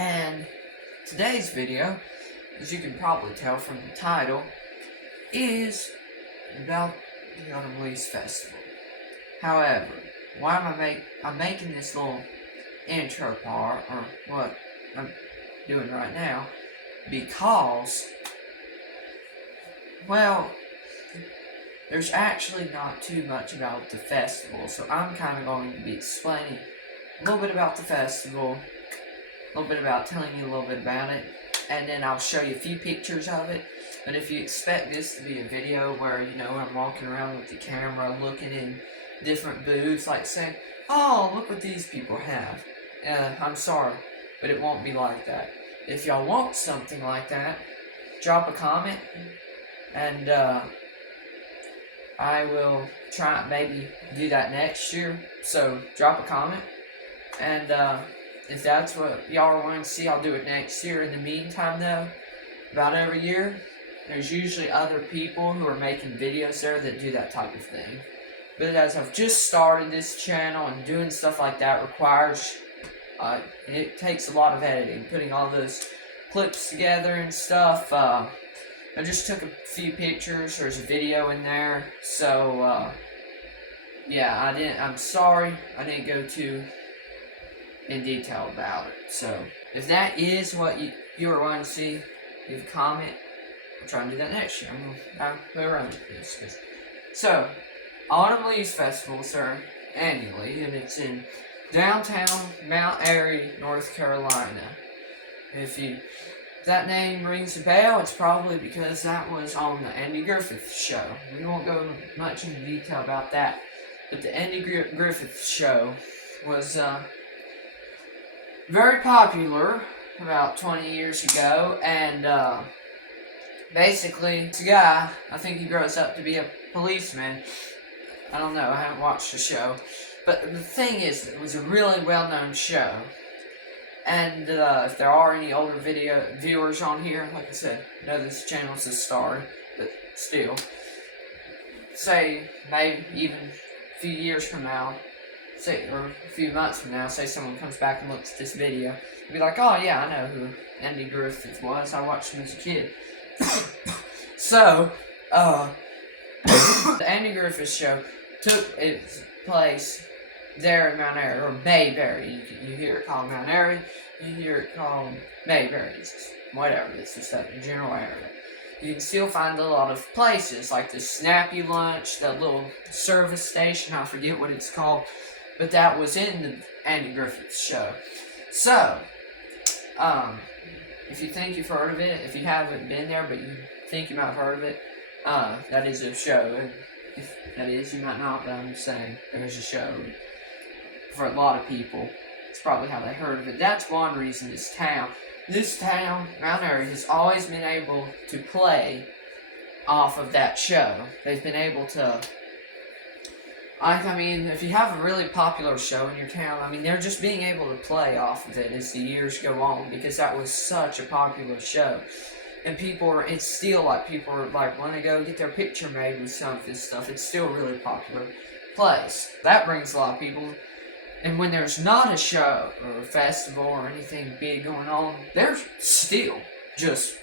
And today's video, as you can probably tell from the title, is about the Autumn Leaves Festival. However, why am I'm making this little intro part, or what I'm doing right now, because, well, there's actually not too much about the festival, so I'm kind of going to be explaining a little bit about the festival, a little bit about telling you a little bit about it, and then I'll show you a few pictures of it. But if you expect this to be a video where, you know, I'm walking around with the camera looking in different booths, like saying, oh, look what these people have, I'm sorry, but it won't be like that. If y'all want something like that, drop a comment, and I will try maybe do that next year. So drop a comment, and if that's what y'all are wanting to see, I'll do it next year. In the meantime, though, about every year, there's usually other people who are making videos there that do that type of thing. But as I've just started this channel, and doing stuff like that requires, it takes a lot of editing, putting all those clips together and stuff. I just took a few pictures. There's a video in there, so yeah, I'm sorry I didn't go too in detail about it. So if that is what you are wanting to see, leave a comment. I'll try and do that next year. I'll play around with this. So, Autumn Leaves Festival, sir, annually, and it's in downtown Mt.Airy, North Carolina. If that name rings a bell, it's probably because that was on the Andy Griffith Show. We won't go much into detail about that, but the Andy Griffith Show was very popular about 20 years ago, and basically, it's a guy, I think he grows up to be a policeman. I don't know, I haven't watched the show. But the thing is, it was a really well-known show. And if there are any older video viewers on here, like I said, I know this channel's just started, but still, say maybe even a few years from now, or a few months from now, say someone comes back and looks at this video, they'll be like, oh yeah, I know who Andy Griffith was, I watched him as a kid. So, the Andy Griffith Show took its place there in Mt. Airy, or Mayberry. You hear it called Mt. Airy, you hear it called Mayberry, whatever, it's just that general area. You can still find a lot of places, like the Snappy Lunch, that little service station, I forget what it's called, but that was in the Andy Griffith Show. So, if you think you've heard of it, if you haven't been there, but you think you might have heard of it, that is a show. And if that is, you might not, but I'm just saying, there's a show. For a lot of people, it's probably how they heard of it. That's one reason this town, Mt. Airy, has always been able to play off of that show. They've been able to, I mean, if you have a really popular show in your town, I mean, they're just being able to play off of it as the years go on, because that was such a popular show. And it's still like, people are like, want to go get their picture made with some of this stuff. It's still a really popular place. That brings a lot of people. And when there's not a show, or a festival, or anything big going on, there's still just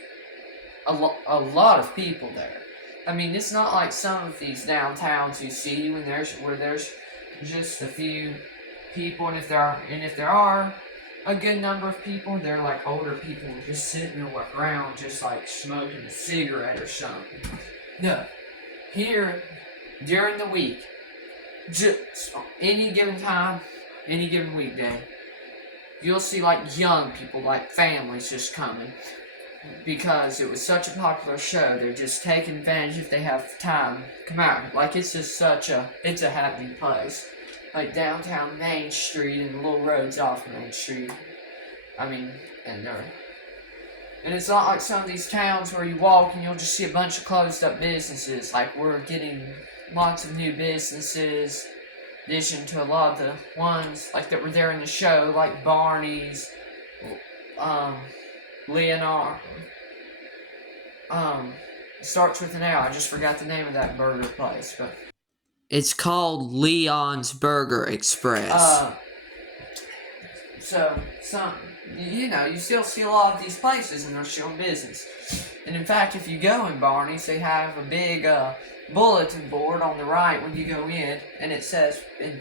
a lot of people there. I mean, it's not like some of these downtowns you see where there's just a few people, and if there are a good number of people, they're like older people just sitting around, just like smoking a cigarette or something. No, here during the week, just any given time, any given weekday, you'll see like young people, like families just coming. Because it was such a popular show, they're just taking advantage if they have time. Come out, like it's just it's a happening place. Like downtown Main Street and the little roads off Main Street. I mean, and it's not like some of these towns where you walk and you'll just see a bunch of closed up businesses. Like we're getting lots of new businesses, in addition to a lot of the ones like that were there in the show, like Barney's, Leonard. It starts with an L. I just forgot the name of that burger place, but it's called Leon's Burger Express. So, you still see a lot of these places and they're still in business. And in fact, if you go in Barney's, they have a big bulletin board on the right when you go in, and it says, there's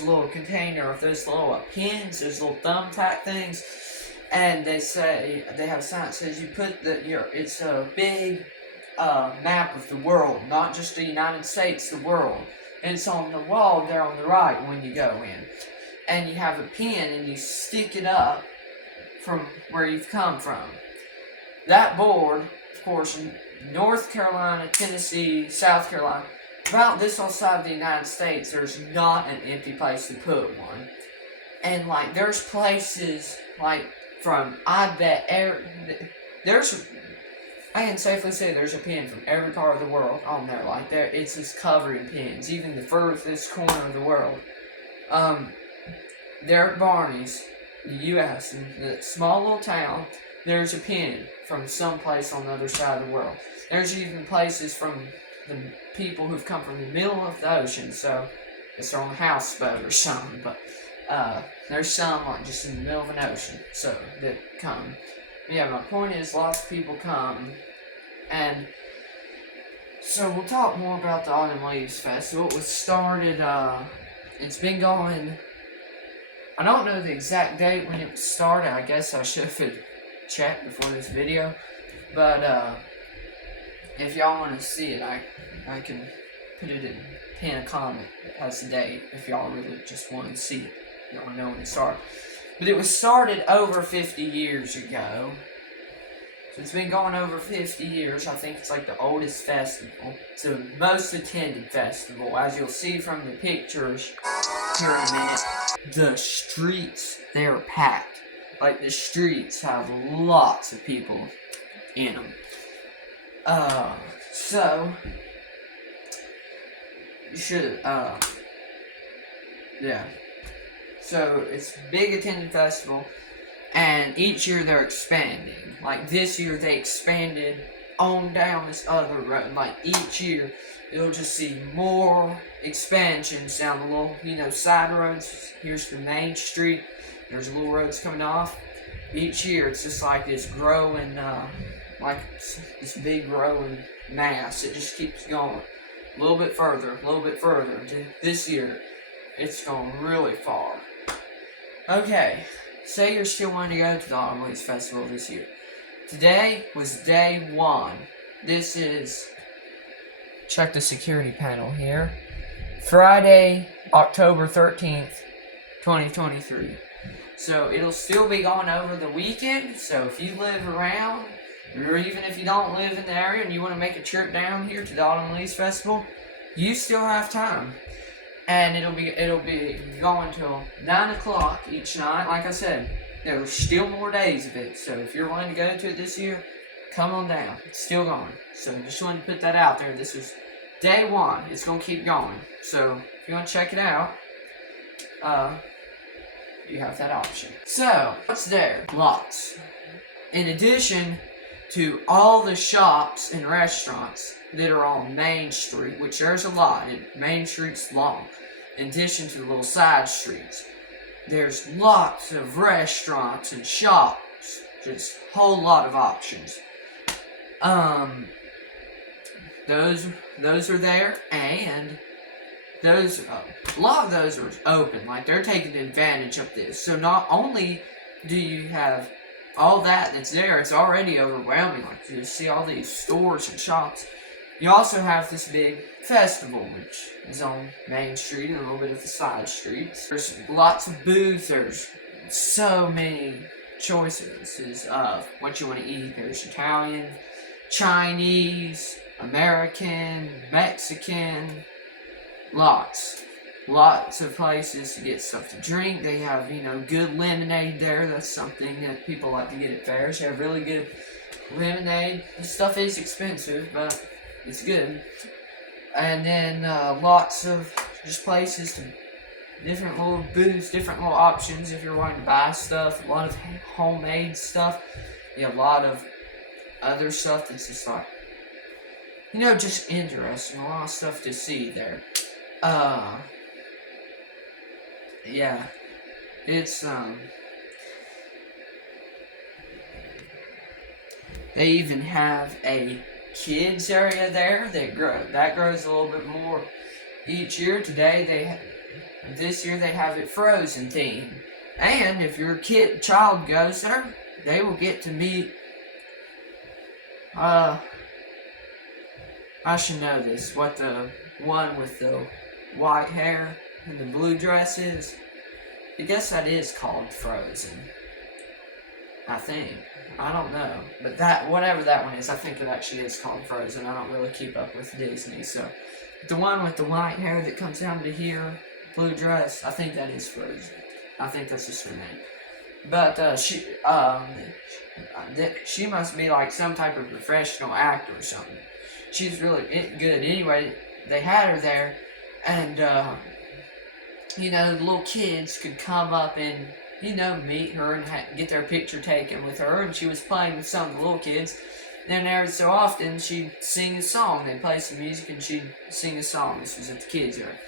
a little container of those little pins, those little thumbtack things, and they have a sign that says it's a big map of the world, not just the United States, the world. And it's on the wall there on the right when you go in. And you have a pin and you stick it up from where you've come from. That board, of course, in North Carolina, Tennessee, South Carolina, about this whole side of the United States, there's not an empty place to put one. And there's places I can safely say there's a pin from every part of the world on there. It's just covered in pins, even the furthest corner of the world. There at Barney's, the U.S., in the small little town, there's a pin from someplace on the other side of the world. There's even places from the people who've come from the middle of the ocean, so it's on a houseboat or something, but there's some just in the middle of an ocean, so that come. Yeah, my point is lots of people come, and so we'll talk more about the Autumn Leaves Festival. It was started, it's been going, I don't know the exact date when it was started. I guess I should have checked before this video, but if y'all want to see it, I can put it in, pin a comment that has the date if y'all really just want to see it. You don't know when it started. But it was started over 50 years ago. So it's been going over 50 years. I think it's the oldest festival. It's the most attended festival. As you'll see from the pictures here in a minute, the streets, they are packed. The streets have lots of people in them. So, you should, yeah. So, it's a big attended festival, and each year they're expanding. This year they expanded on down this other road. Each year, you'll just see more expansions down the little, side roads. Here's the main street. There's little roads coming off. Each year, it's just this growing, this big growing mass. It just keeps going a little bit further. This year, it's going really far. Okay, say you're still wanting to go to the Autumn Leaves Festival this year. Today was day 1. This is, check the security panel here, Friday, October 13th, 2023. So it'll still be going over the weekend, so if you live around, or even if you don't live in the area and you want to make a trip down here to the Autumn Leaves Festival, you still have time. And it'll be going till 9 o'clock each night. Like I said, there's still more days of it. So if you're wanting to go to it this year, come on down. It's still going. So just wanted to put that out there. This is day 1. It's going to keep going. So if you want to check it out, you have that option. So, what's there? Lots. In addition to all the shops and restaurants that are on Main Street, which there's a lot. Main Street's long. In addition to the little side streets, there's lots of restaurants and shops. Just a whole lot of options. Those are there, and those a lot of those are open. They're taking advantage of this. So not only do you have all that's there, it's already overwhelming. You see all these stores and shops. You also have this big festival, which is on Main Street and a little bit of the side streets. There's lots of booths. There's so many choices of what you want to eat. There's Italian, Chinese, American, Mexican, lots of places to get stuff to drink. They have, good lemonade there. That's something that people like to get at fairs. They have really good lemonade. This stuff is expensive, but it's good. And then lots of just places to different little booths, different little options if you're wanting to buy stuff. A lot of homemade stuff. A lot of other stuff that's just just interesting. A lot of stuff to see there. yeah, it's they even have a kids area there that grows a little bit more each year. This year they have it Frozen theme, and if your child goes there, they will get to meet. I should know this. What the one with the white hair and the blue dress is? I guess that is called Frozen. I think. I don't know. But whatever that one is, I think it actually is called Frozen. I don't really keep up with Disney, so. The one with the white hair that comes down to here, blue dress, I think that is Frozen. I think that's just her name. But she must be like some type of professional actor or something. She's really good. Anyway, they had her there, and the little kids could come up and meet her and get their picture taken with her. And she was playing with some of the little kids. And then every so often she'd sing a song. They'd play some music and she'd sing a song. This was at the kids' area.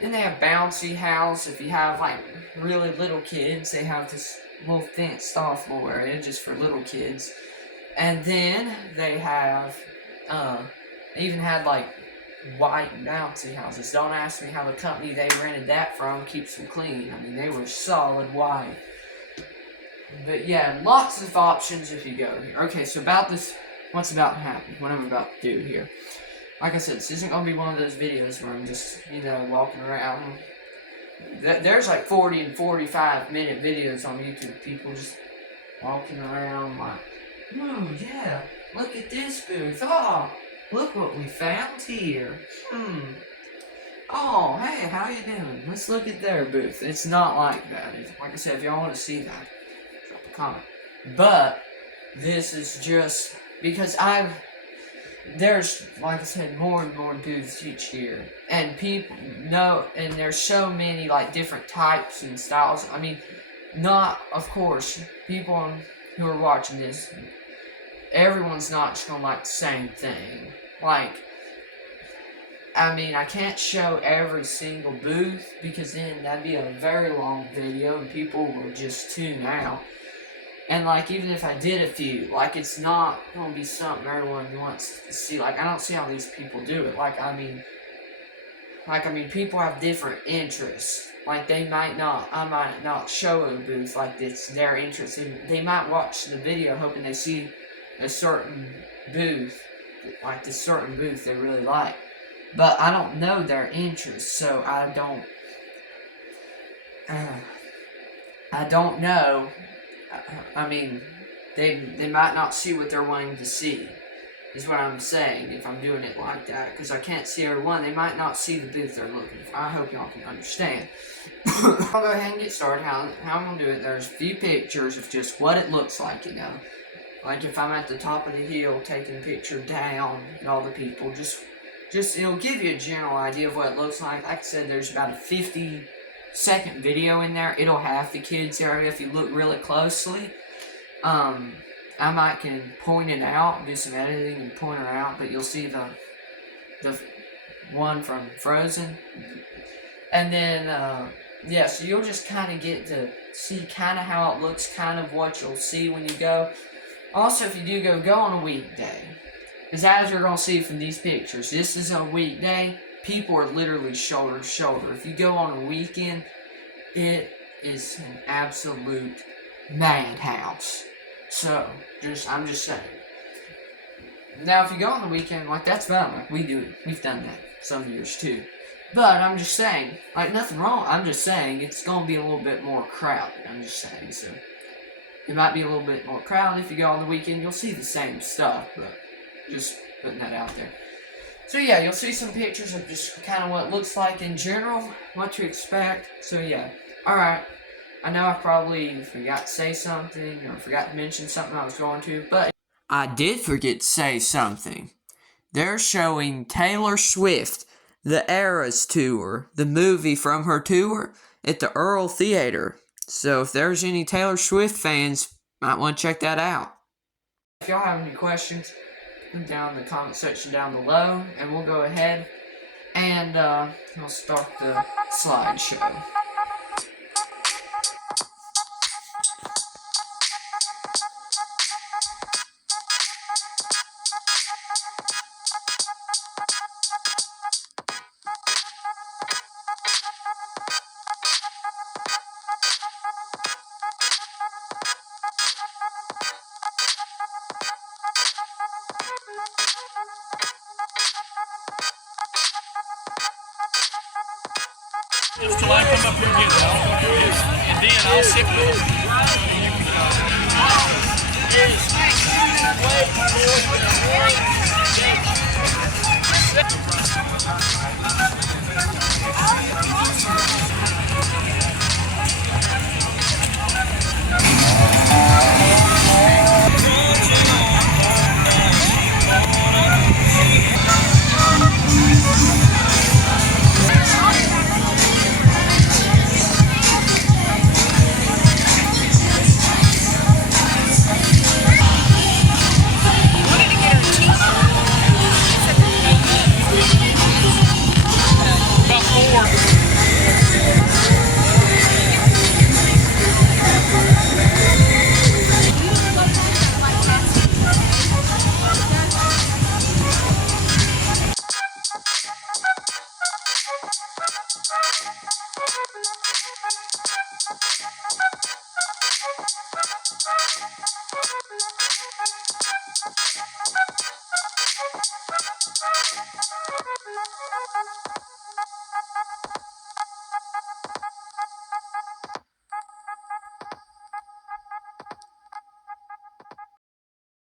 Then they have bouncy house. If you have like really little kids, they have this little fenced off little area just for little kids. And then they have they even had like white bouncy houses. Don't ask me how the company they rented that from keeps them clean. I mean, they were solid white. But yeah, lots of options if you go here. Okay, so about this, what's about to happen, what I'm about to do here. Like I said, this isn't going to be one of those videos where I'm just, walking around. There's like 40 and 45 minute videos on YouTube. People just walking around like, oh yeah, look at this booth. Oh, look what we found here. Oh, hey, how you doing? Let's look at their booth. It's not like that. Like I said, if y'all want to see that, drop a comment. But this is just because there's, like I said, more and more booths each year. And people know, and there's so many, like, different types and styles. I mean, of course, people who are watching this, everyone's not just gonna like the same thing. Like, I mean, I can't show every single booth because then that'd be a very long video and people will just tune out. And like, even if I did a few, like, it's not gonna be something everyone wants to see. Like, I don't see how these people do it. I mean, people have different interests. Like, I might not show a booth like this, their interest. They might watch the video hoping they see a certain booth, like this certain booth they really like. But I don't know their interests, so I don't know. I mean, they might not see what they're wanting to see, is what I'm saying, if I'm doing it like that. Because I can't see everyone. They might not see the booth they're looking for. I hope y'all can understand. I'll go ahead and get started. How I'm going to do it, there's a few pictures of just what it looks like, Like if I'm at the top of the hill taking a picture down and all the people, just it'll give you a general idea of what it looks like. Like I said, there's about a 50-second video in there. It'll have the kids area if you look really closely. I might can point it out, do some editing and point her out, but you'll see the one from Frozen. And then, so you'll just kind of get to see kind of how it looks, kind of what you'll see when you go. Also, if you do go on a weekday. Because as you're going to see from these pictures, this is a weekday. People are literally shoulder to shoulder. If you go on a weekend, it is an absolute madhouse. So, I'm just saying. Now, if you go on the weekend, like, that's fine. Like, we've done that some years, too. But, I'm just saying, like, nothing wrong. I'm just saying, it's going to be a little bit more crowded. I'm just saying, so. It might be a little bit more crowded. If you go on the weekend, you'll see the same stuff, but just putting that out there. So, yeah, you'll see some pictures of just kind of what it looks like in general, what to expect. So, yeah. Alright. I know I probably forgot to say something, or forgot to mention something I was going to, but I did forget to say something. They're showing Taylor Swift, the Eras Tour, the movie from her tour, at the Earl Theater. So if there's any Taylor Swift fans, might want to check that out. If y'all have any questions, put them down in the comment section down below, and we'll go ahead and we'll start the slideshow. Till I come up here again, y'all. And then I'll sit with them.